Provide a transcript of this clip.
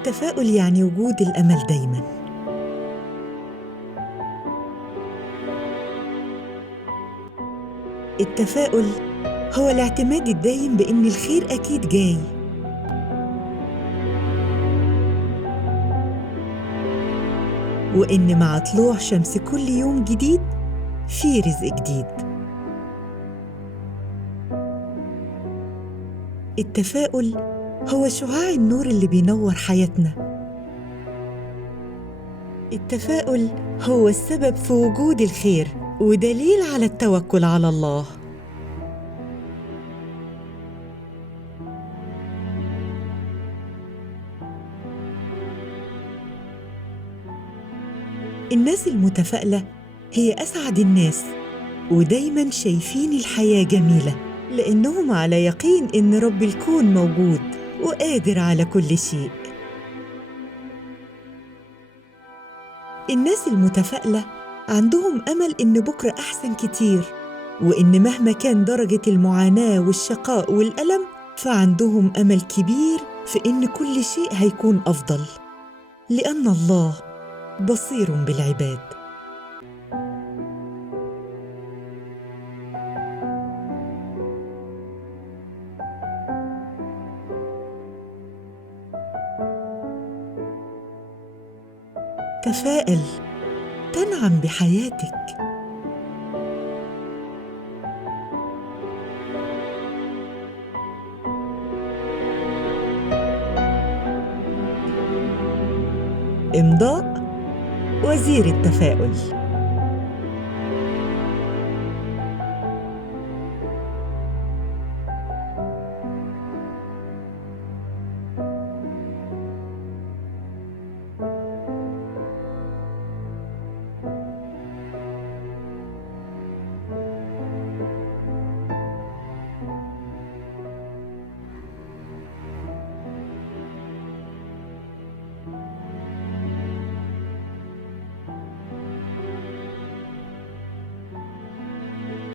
التفاؤل يعني وجود الأمل دايماً. التفاؤل هو الاعتماد الدايم بإن الخير أكيد جاي، وإن مع طلوع شمس كل يوم جديد في رزق جديد. التفاؤل هو شعاع النور اللي بينور حياتنا. التفاؤل هو السبب في وجود الخير ودليل على التوكل على الله. الناس المتفائلة هي أسعد الناس، ودايماً شايفين الحياة جميلة لأنهم على يقين إن رب الكون موجود وقادر على كل شيء. الناس المتفائلة عندهم أمل إن بكرة أحسن كتير، وإن مهما كان درجة المعاناة والشقاء والألم فعندهم أمل كبير في إن كل شيء هيكون أفضل، لأن الله بصير بالعباد. تفائل، تنعم بحياتك. إمضاء وزير التفاؤل.